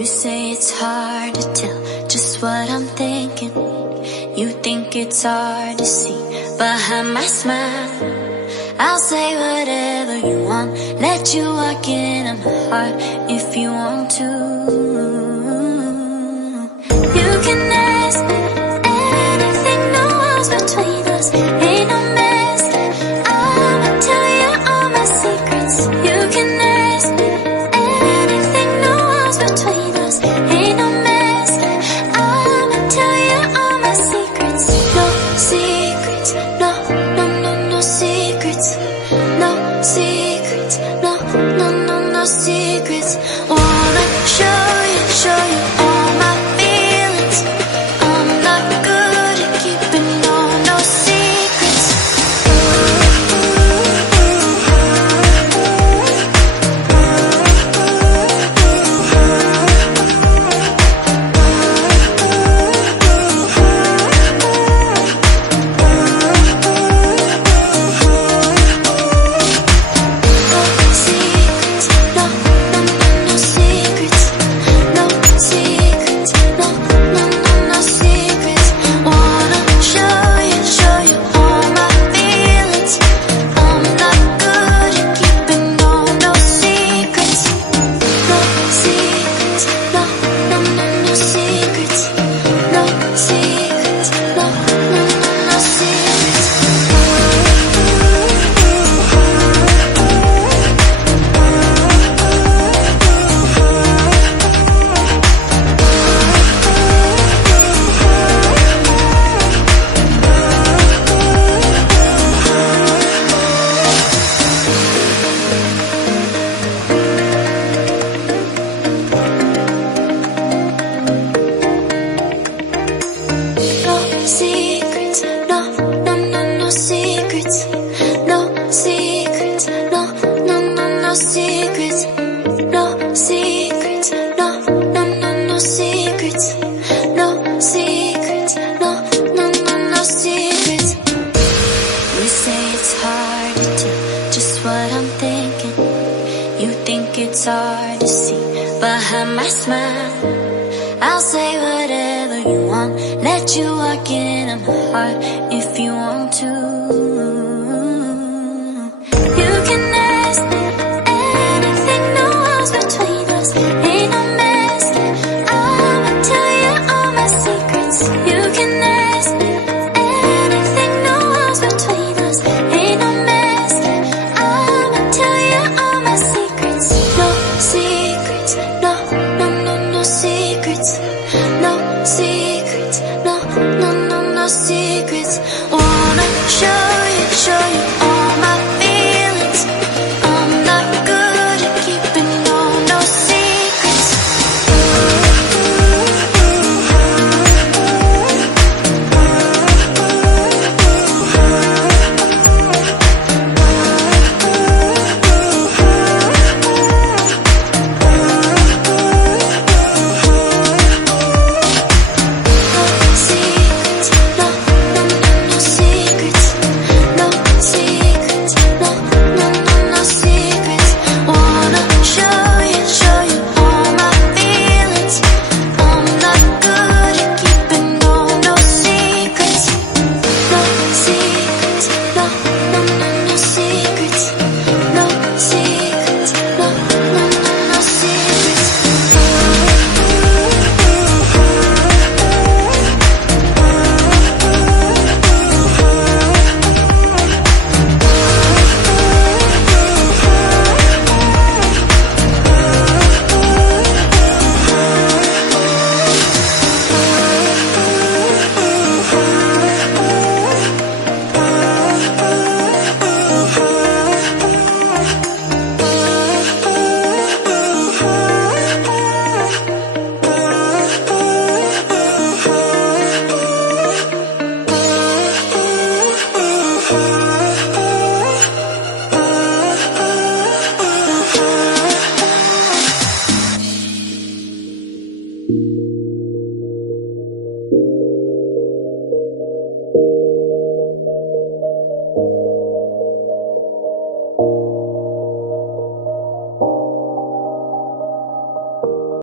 You say it's hard to tell just what I'm thinking. You think it's hard to see behind my smile. I'll say whatever you want, let you walk into my heart if you want to. You can ask me anything, no walls between us, ain't no mess. I'ma tell you all my secrets. You can ask me anything, no walls between us, ain't no mess. I'ma tell you all my secrets. No secrets, no, no, no, no secrets. No secrets, no, no, no, no secrets. Wanna show you all my feelings. I'm not good at keeping no secrets. It's hard to see behind my smile. I'll say whatever you want, let you walk into my heart if you want to. You can ask me